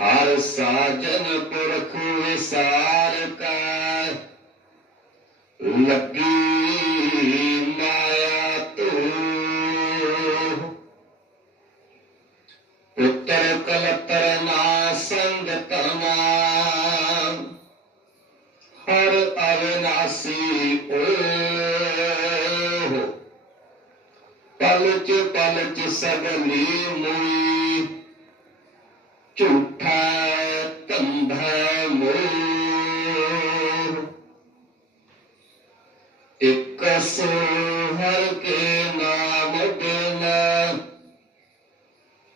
हर साजन पुरख विसार का लगी माया तू। पुत्र कलतर ना संग तमाम। हर अविनाशी ਪਲਚ ਪਲਚ ਸਗਲੀ ਮੋਈ ਝੂਠਾ ਕੰਧਾ ਮੋਹ ਇੱਕ ਸੋ ਹਰ ਕੇ ਨਾਮ ਬਿਨਾ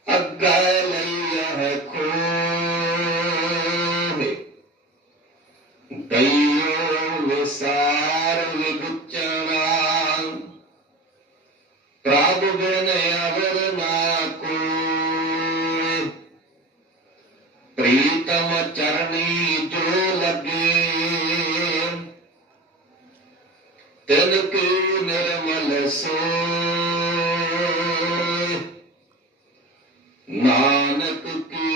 ਅੱਗਾ ਲਈਆ ਖੋਹ ਦਈਓ ਵਿਸਾਰ ਵਿਗੁਚਣਾ सब प्रीतम चरणी जो लगे तिनके निर्मल सो नानक की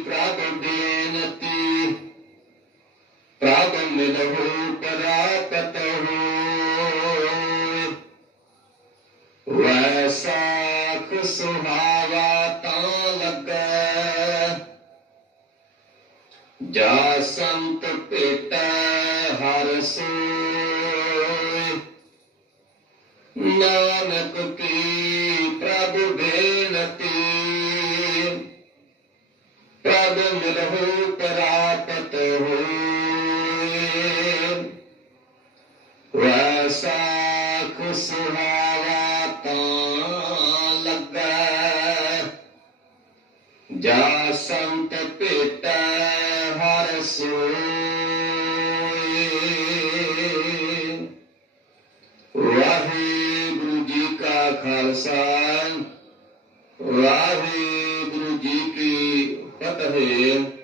प्रभ बेनती प्रभ करा ਸੁਹਾਵਾ ਤਾਂ ਲੱਗੈ ਜਾ ਸੰਤ ਭੇਟੈ ਹਰ ਸੋਏ ਨਾਨਕ ਕੀ ਪ੍ਰਭ ਬੇਨਤੀ ਪ੍ਰਭ ਮਿਲਹੁ ਪ੍ਰਾਪਤ ਹੋਏ ਵੈਸਾਖ ਸੁਹਾਵਾ ਤਾਂ ਜਾ ਸੰਤ ਭੇਟੈ ਹਰ ਸੋਏ। ਵਾਹਿਗੁਰੂ ਜੀ ਕਾ ਖਾਲਸਾ ਵਾਹਿਗੁਰੂ ਜੀ ਕੀ ਫਤਿਹ।